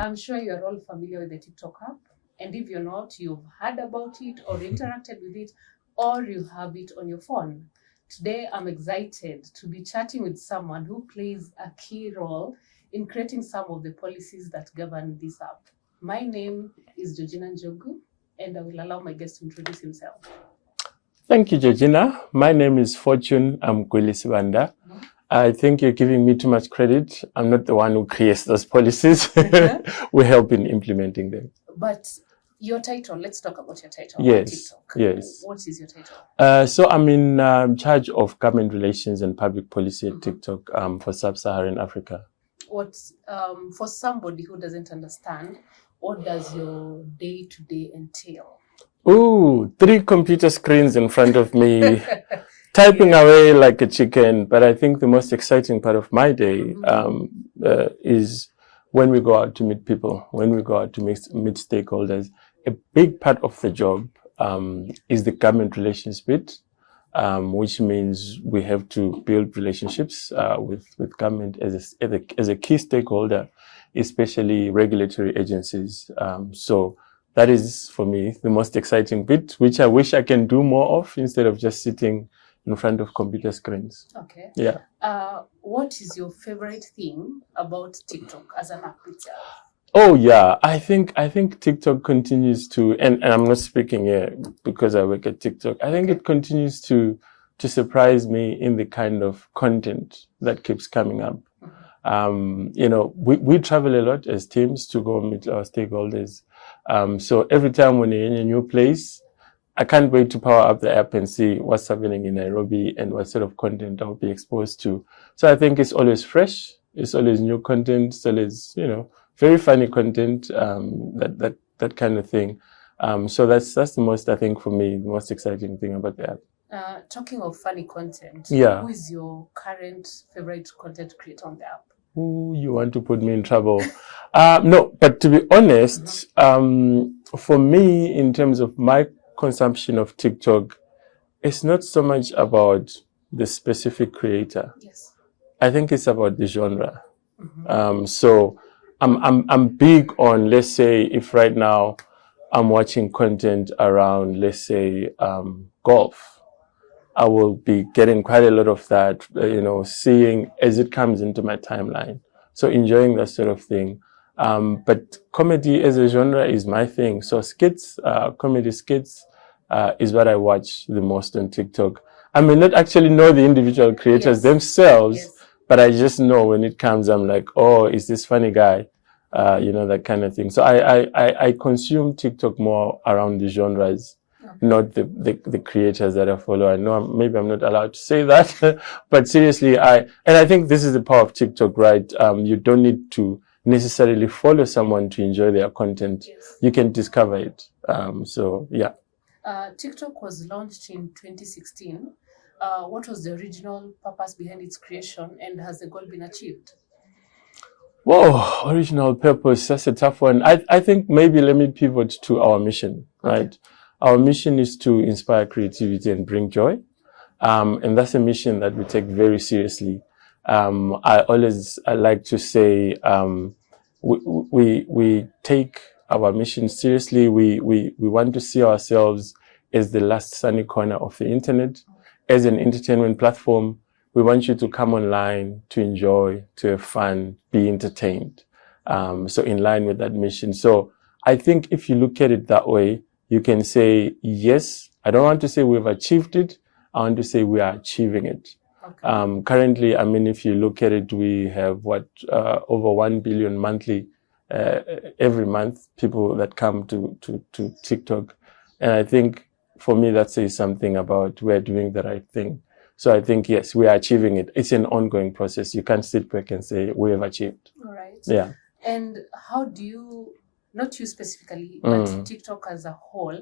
I'm sure you're all familiar with the TikTok app. And if you're not, you've heard about it or interacted with it, or you have it on your phone. Today, I'm excited to be chatting with someone who plays a key role in creating some of the policies that govern this app. My name is Georgina Njogu, and I will allow my guest to introduce himself. Thank you, Georgina. My name is Fortune Sibanda. I think you're giving me too much credit. I'm not the one who creates those policies. We help in implementing them. But your title, let's talk about your title. Yes, yes. What is your title? So I'm in charge of government relations and public policy at TikTok for Sub-Saharan Africa. What, for somebody who doesn't understand, what does your day-to-day entail? Ooh, 3 computer screens in front of me, typing away like a chicken. But I think the most exciting part of my day is when we go out to meet people, when we go out to meet stakeholders. A big part of the job is the government relations bit, which means we have to build relationships with government as a key stakeholder, especially regulatory agencies. So that is, for me, the most exciting bit, which I wish I can do more of instead of just sitting in front of computer screens. Okay. Yeah. What is your favorite thing about TikTok as an app itself? Oh yeah, I think TikTok continues to, and I'm not speaking here because I work at TikTok. I think it continues to surprise me in the kind of content that keeps coming up. You know, we travel a lot as teams to go meet our stakeholders. So every time when you're in a new place, I can't wait to power up the app and see what's happening in Nairobi and what sort of content I'll be exposed to. So I think it's always fresh. It's always new content. It's always, you know, very funny content, that kind of thing. So that's the most, I think, for me, the most exciting thing about the app. Talking of funny content, yeah. Who is your current favorite content creator on the app? Ooh, you want to put me in trouble. No, but to be honest, for me, in terms of my consumption of TikTok, it's not so much about the specific creator. Yes. I think it's about the genre. So I'm big on, let's say, if right now I'm watching content around, let's say, golf, I will be getting quite a lot of that, you know, seeing as it comes into my timeline. So enjoying that sort of thing. But comedy as a genre is my thing. So skits, comedy skits, is what I watch the most on TikTok. I may not actually know the individual creators themselves, but I just know when it comes, I'm like, oh, is this funny guy? You know, that kind of thing. So I consume TikTok more around the genres, not the creators that I follow. I know maybe I'm not allowed to say that, but seriously, I think this is the power of TikTok, right? You don't need to necessarily follow someone to enjoy their content. You can discover it. So yeah. TikTok was launched in 2016. What was the original purpose behind its creation, and has the goal been achieved? Whoa, original purpose, that's a tough one. I think maybe let me pivot to our mission, right? Our mission is to inspire creativity and bring joy. And that's a mission that we take very seriously. I like to say, we take our mission seriously. We want to see ourselves as the last sunny corner of the internet. As an entertainment platform, we want you to come online to enjoy, to have fun, be entertained. So in line with that mission. So I think if you look at it that way, you can say, yes, I don't want to say we've achieved it. I want to say we are achieving it. Currently, I mean, if you look at it, we have over 1 billion monthly, every month, people that come to TikTok. And I think for me, that says something about we're doing the right thing. So I think, yes, we are achieving it. It's an ongoing process. You can't sit back and say we have achieved. All right. Yeah. And how do you, not you specifically, but TikTok as a whole,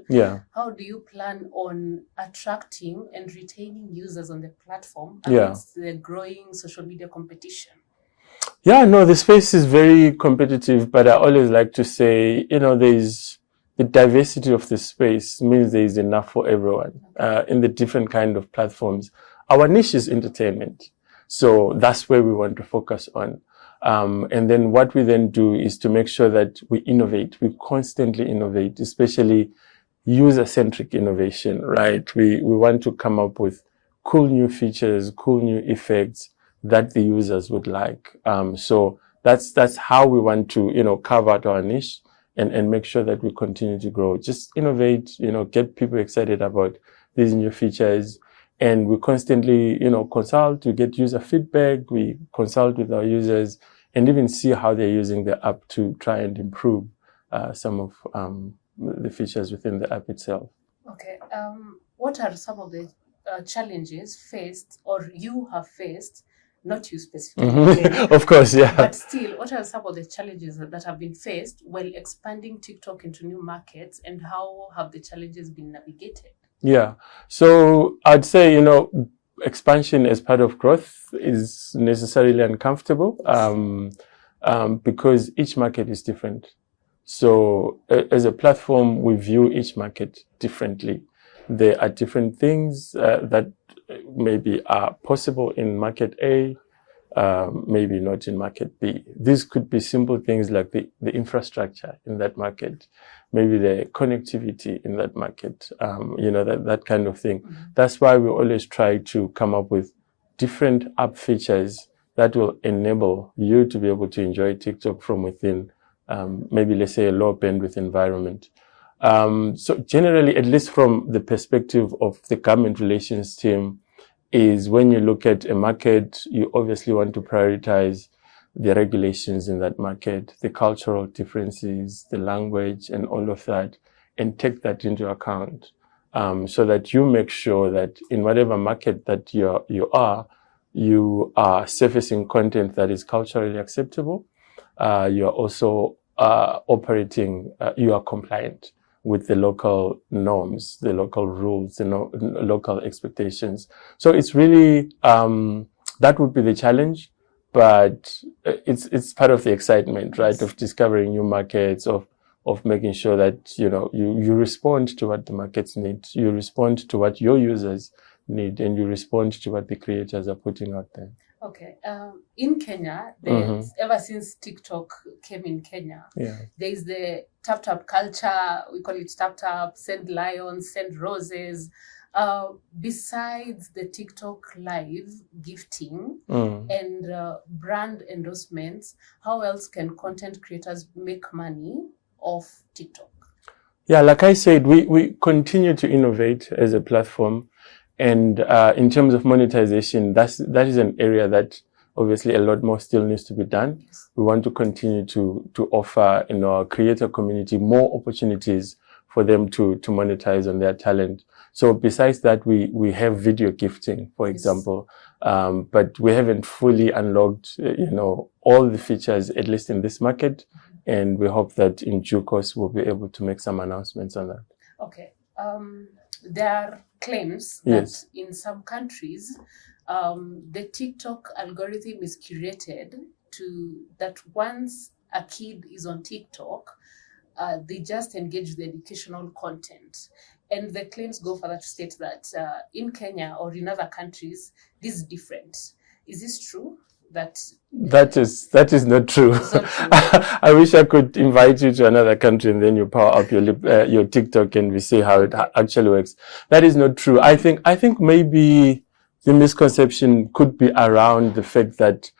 how do you plan on attracting and retaining users on the platform amidst the growing social media competition? Yeah, no, the space is very competitive, but I always like to say, you know, there's the diversity of the space means there is enough for everyone in the different kind of platforms. Our niche is entertainment. So that's where we want to focus on. And then what we then do is to make sure that we innovate. We constantly innovate, especially user-centric innovation, right? We want to come up with cool new features, cool new effects that the users would like. So that's how we want to, carve out our niche and make sure that we continue to grow. Just innovate, get people excited about these new features. And we constantly, consult, we get user feedback, we consult with our users, and even see how they're using the app to try and improve some of the features within the app itself. Okay. What are some of the challenges faced, or you have faced, not you specifically, of course, yeah. But still, what are some of the challenges that have been faced while expanding TikTok into new markets, and how have the challenges been navigated? Yeah. So I'd say, expansion as part of growth is necessarily uncomfortable because each market is different. So as a platform, we view each market differently. There are different things that maybe are possible in market A, maybe not in market B. These could be simple things like the infrastructure in that market, maybe the connectivity in that market, that kind of thing. Mm-hmm. That's why we always try to come up with different app features that will enable you to be able to enjoy TikTok from within, maybe let's say a low bandwidth environment. So generally, at least from the perspective of the government relations team, is when you look at a market, you obviously want to prioritize the regulations in that market, the cultural differences, the language, and all of that, and take that into account, so that you make sure that in whatever market that you are surfacing content that is culturally acceptable. You are also operating, you are compliant with the local norms, the local rules, the local expectations. So it's really, that would be the challenge, but it's part of the excitement, right, of discovering new markets, of making sure that, you respond to what the markets need, you respond to what your users need, and you respond to what the creators are putting out there. Okay. In Kenya, ever since TikTok came in Kenya, there is the tap culture. We call it tap, send lions, send roses. Besides the TikTok live gifting and brand endorsements, how else can content creators make money off TikTok? Yeah, like I said, we continue to innovate as a platform. And in terms of monetization, that is an area that obviously a lot more still needs to be done. Yes. We want to continue to offer our creator community more opportunities for them to monetize on their talent. So besides that, we have video gifting, for example, but we haven't fully unlocked all the features, at least in this market. And we hope that in due course we'll be able to make some announcements on that. Okay. There are claims that in some countries, the TikTok algorithm is curated to that once a kid is on TikTok, they just engage with educational content. And the claims go further to state that in Kenya or in other countries, this is different. Is this true? That is not true. It's not true. I wish I could invite you to another country and then you power up your TikTok and we see how it actually works. That is not true. I think maybe the misconception could be around the fact that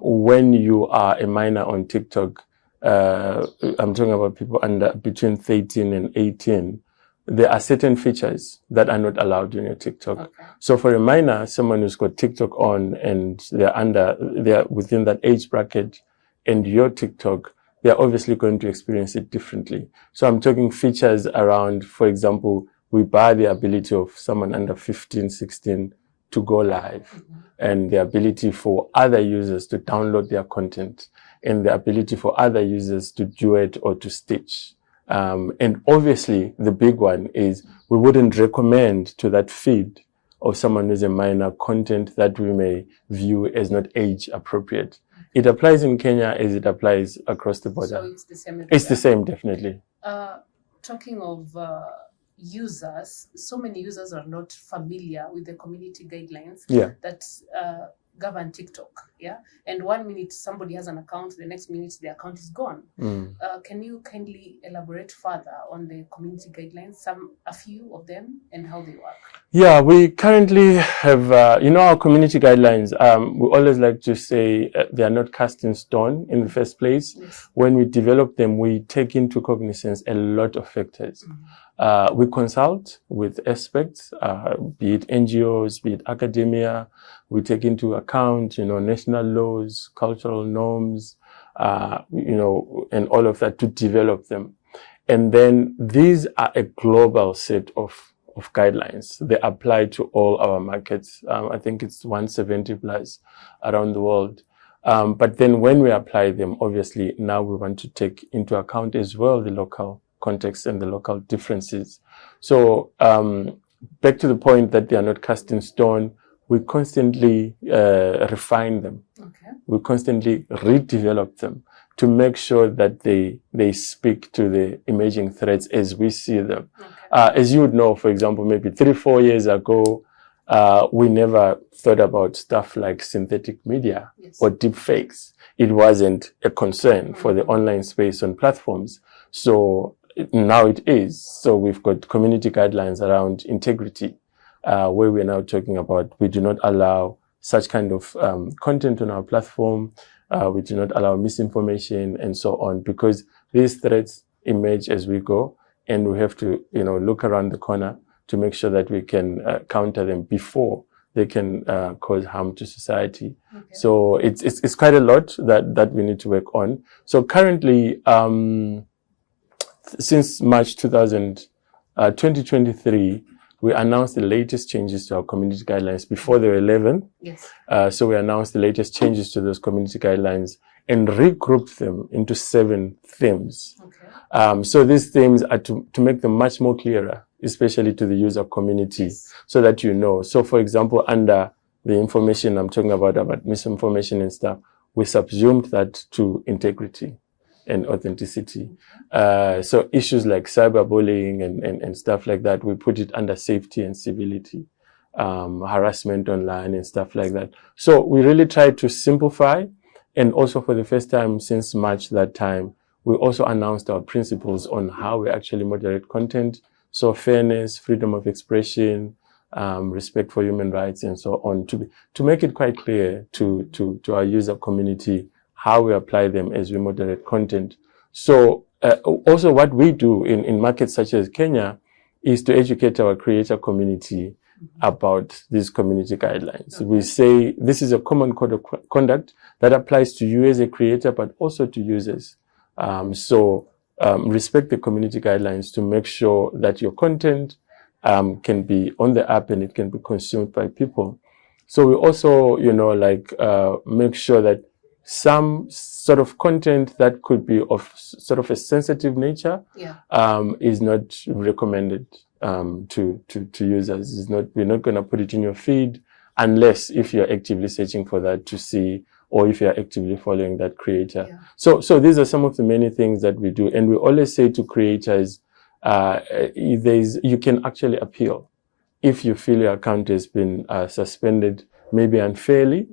when you are a minor on TikTok, I'm talking about people between 13 and 18. There are certain features that are not allowed in your TikTok. Okay. So for a minor, someone who's got TikTok on and they're within that age bracket and your TikTok, they're obviously going to experience it differently. So I'm talking features around, for example, we buy the ability of someone under 15, 16 to go live, and the ability for other users to download their content, and the ability for other users to duet or to stitch. And obviously, the big one is we wouldn't recommend to that feed of someone who's a minor content that we may view as not age appropriate. It applies in Kenya as it applies across the border. So it's the same. It's the same, definitely. Talking of users, so many users are not familiar with the community guidelines that govern TikTok, yeah? And 1 minute somebody has an account, the next minute the account is gone. Can you kindly elaborate further on the community guidelines, a few of them, and how they work? Yeah, we currently have, our community guidelines, we always like to say they are not cast in stone in the first place. Yes. When we develop them, we take into cognizance a lot of factors. We consult with experts, be it NGOs, be it academia. We take into account, national laws, cultural norms, and all of that to develop them. And then these are a global set of guidelines. They apply to all our markets. I think it's 170 plus around the world. But then when we apply them, obviously now we want to take into account as well the local context and the local differences. So back to the point that they are not cast in stone, we constantly refine them. Okay. We constantly redevelop them to make sure that they speak to the emerging threats as we see them. Okay. As you would know, for example, maybe 3-4 years ago, we never thought about stuff like synthetic media. Yes. Or deep fakes. It wasn't a concern for the online space on platforms. So now it is. So we've got community guidelines around integrity, where we're now talking about we do not allow such kind of content on our platform. We do not allow misinformation and so on, because these threats emerge as we go, and we have to, look around the corner to make sure that we can counter them before they can cause harm to society. Okay. So it's quite a lot that we need to work on. So currently, since March 2023, we announced the latest changes to our community guidelines. Before there were 11. Yes. So we announced the latest changes to those community guidelines and regrouped them into 7 themes. Okay. So these themes are to make them much more clearer, especially to the user community, so that So for example, under the information I'm talking about misinformation and stuff, we subsumed that to integrity and authenticity. So issues like cyberbullying and stuff like that, we put it under safety and civility, harassment online and stuff like that. So we really try to simplify, and also for the first time since March that time, we also announced our principles on how we actually moderate content. So fairness, freedom of expression, respect for human rights, and so on, to make it quite clear to our user community how we apply them as we moderate content. So also what we do in markets such as Kenya is to educate our creator community about these community guidelines. Okay. We say this is a common code of conduct that applies to you as a creator, but also to users. Respect the community guidelines to make sure that your content can be on the app and it can be consumed by people. So we also, make sure that some sort of content that could be of sort of a sensitive nature is not recommended to users. We're not going to put it in your feed unless if you're actively searching for that to see, or if you're actively following that creator. Yeah. So these are some of the many things that we do. And we always say to creators, you can actually appeal. If you feel your account has been suspended, maybe unfairly,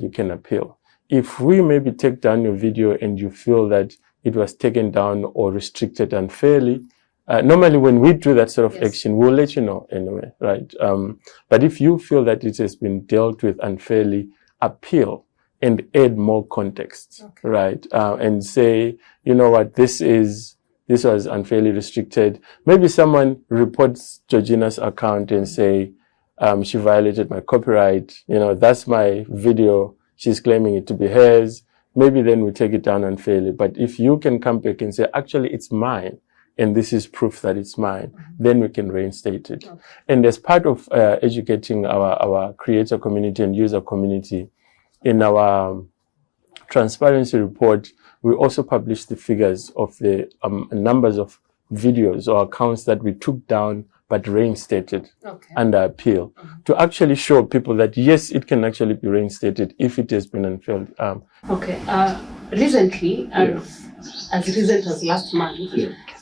you can appeal. If we maybe take down your video and you feel that it was taken down or restricted unfairly, normally when we do that sort of action, we'll let you know anyway, right? But if you feel that it has been dealt with unfairly, appeal and add more context, right? And say, you know what, this was unfairly restricted. Maybe someone reports Georgina's account and say, she violated my copyright. That's my video. She's claiming it to be hers. Maybe then we take it down unfairly. But if you can come back and say, actually, it's mine, and this is proof that it's mine, then we can reinstate it. Okay. And as part of educating our creator community and user community, in our transparency report, we also published the figures of the numbers of videos or accounts that we took down but reinstated under appeal, to actually show people that yes, it can actually be reinstated if it has been unfair. Recently, as recent as last month,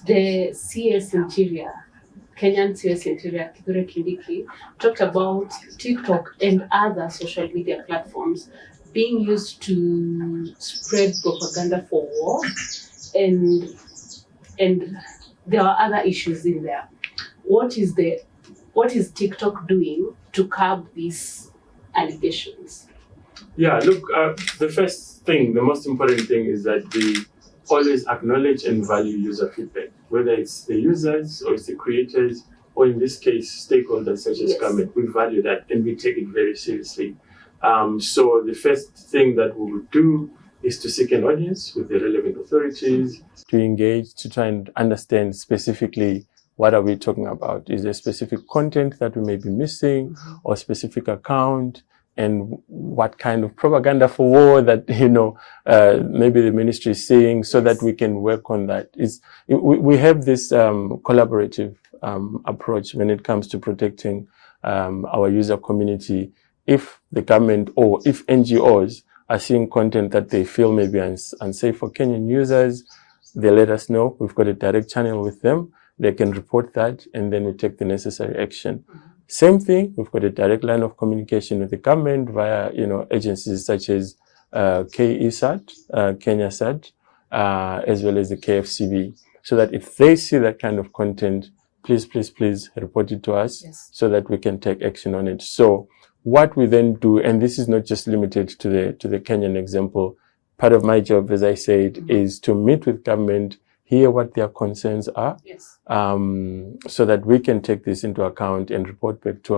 the CS Interior Kenyan CS Interior Kithure Kindiki talked about TikTok and other social media platforms being used to spread propaganda for war, and there are other issues in there. What is TikTok doing to curb these allegations? Yeah, look, the first thing, the most important thing is that we always acknowledge and value user feedback, whether it's the users or it's the creators, or in this case, stakeholders such as government. We value that and we take it very seriously. So the first thing that we will do is to seek an audience with the relevant authorities, to engage, to try and understand specifically what are we talking about. Is there specific content that we may be missing, or specific account? And what kind of propaganda for war that, maybe the ministry is saying, so that we can work on that. We have this collaborative approach when it comes to protecting our user community. If the government or if NGOs are seeing content that they feel may be unsafe for Kenyan users, they let us know. We've got a direct channel with them. They can report that, and then we take the necessary action. Same thing, we've got a direct line of communication with the government via, agencies such as KESAT, KenyaSat, as well as the KFCB, so that if they see that kind of content, please report it to us, so that we can take action on it. So what we then do, and this is not just limited to the Kenyan example, part of my job, as I said, is to meet with government, hear what their concerns are, so that we can take this into account and report back to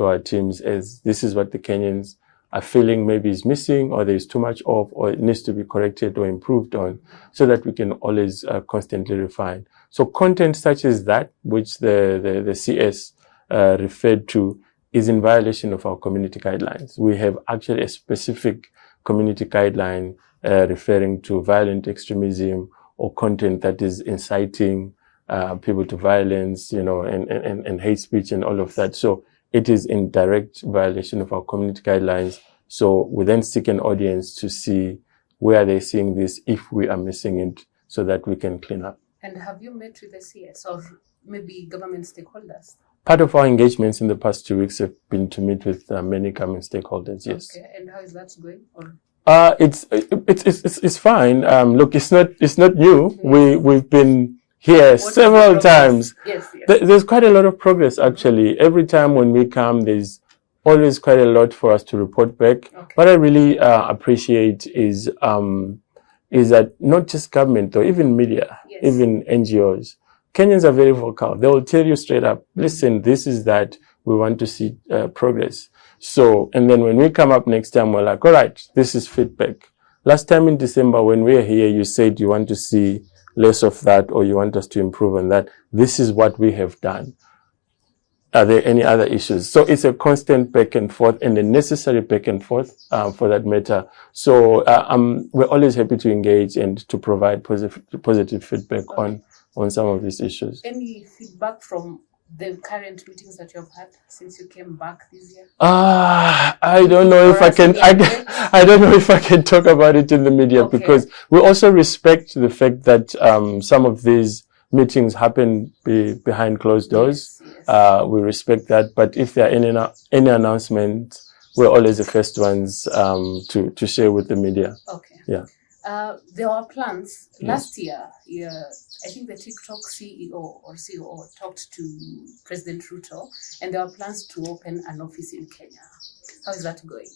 our teams as this is what the Kenyans are feeling maybe is missing, or there's too much of, or it needs to be corrected or improved on, so that we can always constantly refine. So content such as that, which the CS referred to, is in violation of our community guidelines. We have actually a specific community guideline referring to violent extremism, or content that is inciting people to violence, and hate speech and all of that. So it is in direct violation of our community guidelines. So we then seek an audience to see where they're seeing this, if we are missing it, so that we can clean up. And have you met with the CS or maybe government stakeholders? Part of our engagements in the past 2 weeks have been to meet with many government stakeholders, yes. Okay, and how is that going? It's fine. Look, it's not new. We've been here several times. Yes. There's quite a lot of progress, actually. Every time when we come, there's always quite a lot for us to report back. Okay. What I really appreciate is that not just government, though, even media, even NGOs, Kenyans are very vocal. They will tell you straight up, listen, this is that, we want to see progress. So, and then when we come up next time, we're like, all right, this is feedback. Last time in December, when we were here, you said you want to see less of that, or you want us to improve on that. This is what we have done. Are there any other issues? So it's a constant back and forth, and a necessary back and forth for that matter. So we're always happy to engage and to provide positive feedback on some of these issues. Any feedback from the current meetings that you've had since you came back this year? I don't know if I can. I don't know if I can talk about it in the media, because we also respect the fact that some of these meetings happen behind closed doors. We respect that, but if there are any announcements, we're always the first ones to share with the media. Okay. Yeah. There were plans last year. I think the TikTok CEO or COO talked to President Ruto, and there are plans to open an office in Kenya. How is that going?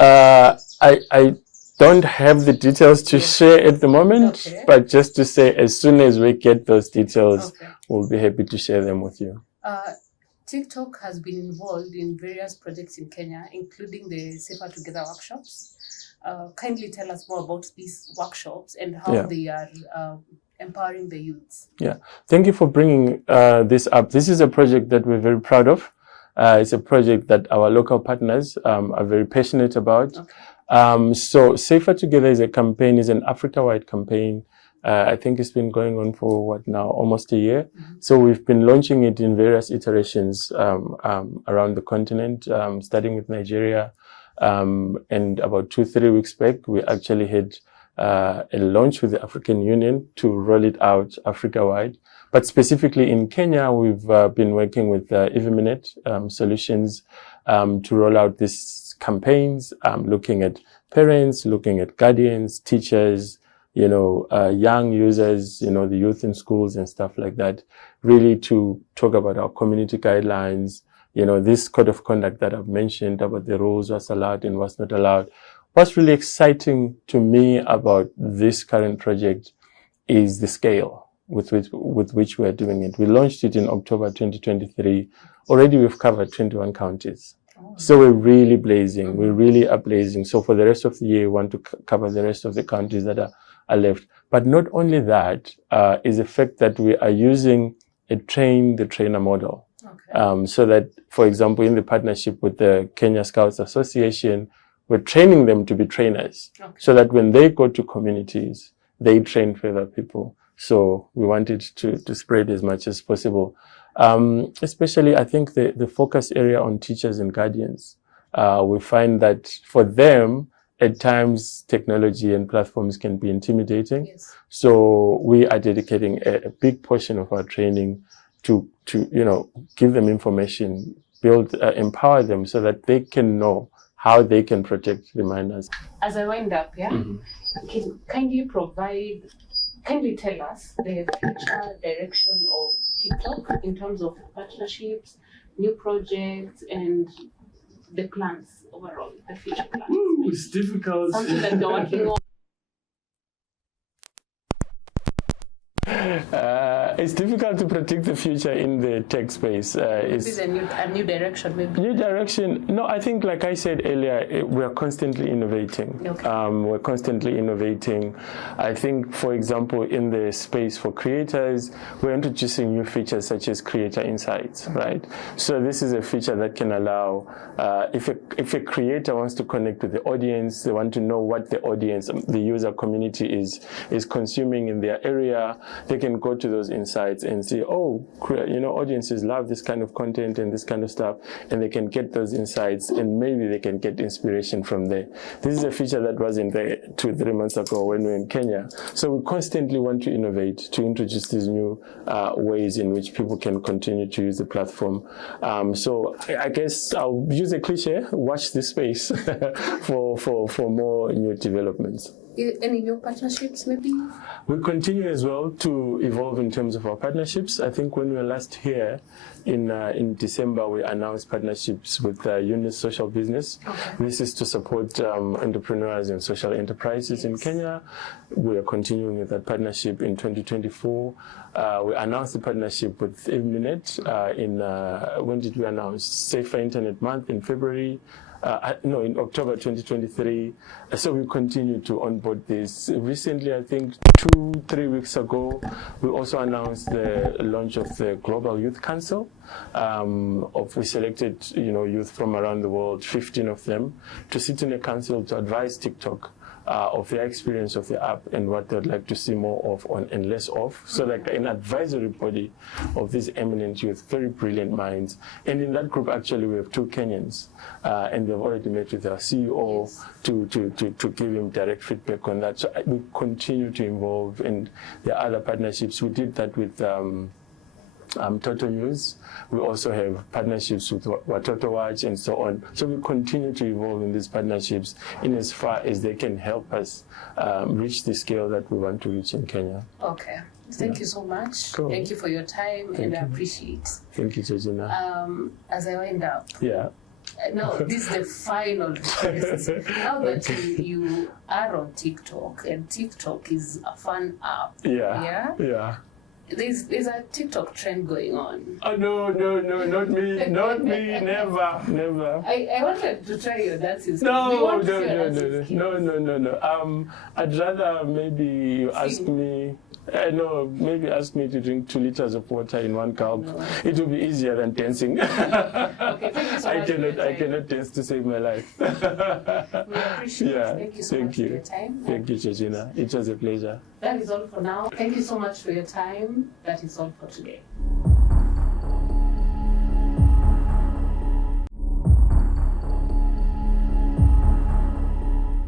I don't have the details to share at the moment, but just to say, as soon as we get those details, we'll be happy to share them with you. TikTok has been involved in various projects in Kenya, including the Safer Together workshops. Kindly tell us more about these workshops and how they are empowering the youths. Yeah, thank you for bringing this up. This is a project that we're very proud of. It's a project that our local partners are very passionate about. So Safer Together is a campaign, is an Africa-wide campaign. I think it's been going on for what now, almost a year. So we've been launching it in various iterations around the continent, starting with Nigeria. And about 2-3 weeks back, we actually had a launch with the African Union to roll it out Africa-wide. But specifically in Kenya, we've been working with Eviminate Solutions to roll out these campaigns, looking at parents, looking at guardians, teachers, young users, the youth in schools and stuff like that, really to talk about our community guidelines, this code of conduct that I've mentioned about the rules, what's allowed and what's not allowed. What's really exciting to me about this current project is the scale with which we're doing it. We launched it in October 2023. Already we've covered 21 counties. So we're really blazing. We really are blazing. So for the rest of the year, we want to cover the rest of the counties that are left. But not only that, is the fact that we are using a train-the-trainer model. Okay. So that, for example, in the partnership with the Kenya Scouts Association, we're training them to be trainers. Okay. So that when they go to communities, they train further people. So we wanted to spread as much as possible. Especially, I think the focus area on teachers and guardians. We find that for them, at times, technology and platforms can be intimidating. Yes. So we are dedicating a big portion of our training to give them information, empower them so that they can know how they can protect the minors. As I wind up, kindly tell us the future direction of TikTok in terms of partnerships, new projects, and the plans overall, the future plans. It's difficult. Something that you're working on. It's difficult to predict the future in the tech space. It's a new direction, maybe. New direction. No, I think, like I said earlier, we are constantly innovating. Okay. We're constantly innovating. I think, for example, in the space for creators, we're introducing new features such as creator insights, right? So this is a feature that can allow, if a creator wants to connect with the audience, they want to know what the audience, the user community is consuming in their area, they can go to those insights and see, audiences love this kind of content and this kind of stuff, and they can get those insights and maybe they can get inspiration from there. This is a feature that wasn't there 2-3 months ago when we were in Kenya. So we constantly want to innovate, to introduce these new ways in which people can continue to use the platform. So I guess I'll use a cliche, watch this space for more new developments. Any new partnerships, maybe? We continue as well to evolve in terms of our partnerships. I think when we were last here in December, we announced partnerships with Unis Social Business. Okay. This is to support entrepreneurs and social enterprises in Kenya. We are continuing with that partnership in 2024. We announced the partnership with Eviminate when did we announce? Safer Internet Month in February. In October 2023. So we continue to onboard this. Recently, I think 2-3 weeks ago, we also announced the launch of the Global Youth Council. We selected, youth from around the world, 15 of them, to sit in a council to advise TikTok of their experience of the app and what they'd like to see more of and less of. So like an advisory body of these eminent youth, very brilliant minds. And in that group, actually, we have 2 Kenyans. And they've already met with our CEO to give him direct feedback on that. So we continue to evolve, and there are other partnerships. We did that with Toto News. We also have partnerships with Watoto Watch and so on. So we continue to evolve in these partnerships in as far as they can help us reach the scale that we want to reach in Kenya. Okay. Thank you so much. Cool. Thank you for your time, and I appreciate. Thank you, Georgina. As I wind up. Yeah. No, this is the final request. Now that you are on TikTok, and TikTok is a fun app. Yeah. There's a TikTok trend going on. Oh, no, not me, never. I wanted to try your dances. No. I'd rather maybe you ask me. Maybe ask me to drink 2 liters of water in one gulp. No. It will be easier than dancing. Okay, thank you so much. I cannot dance to save my life. We appreciate it. Thank you so much for your time. Thank you, Georgina. It was a pleasure. That is all for now. Thank you so much for your time. That is all for today.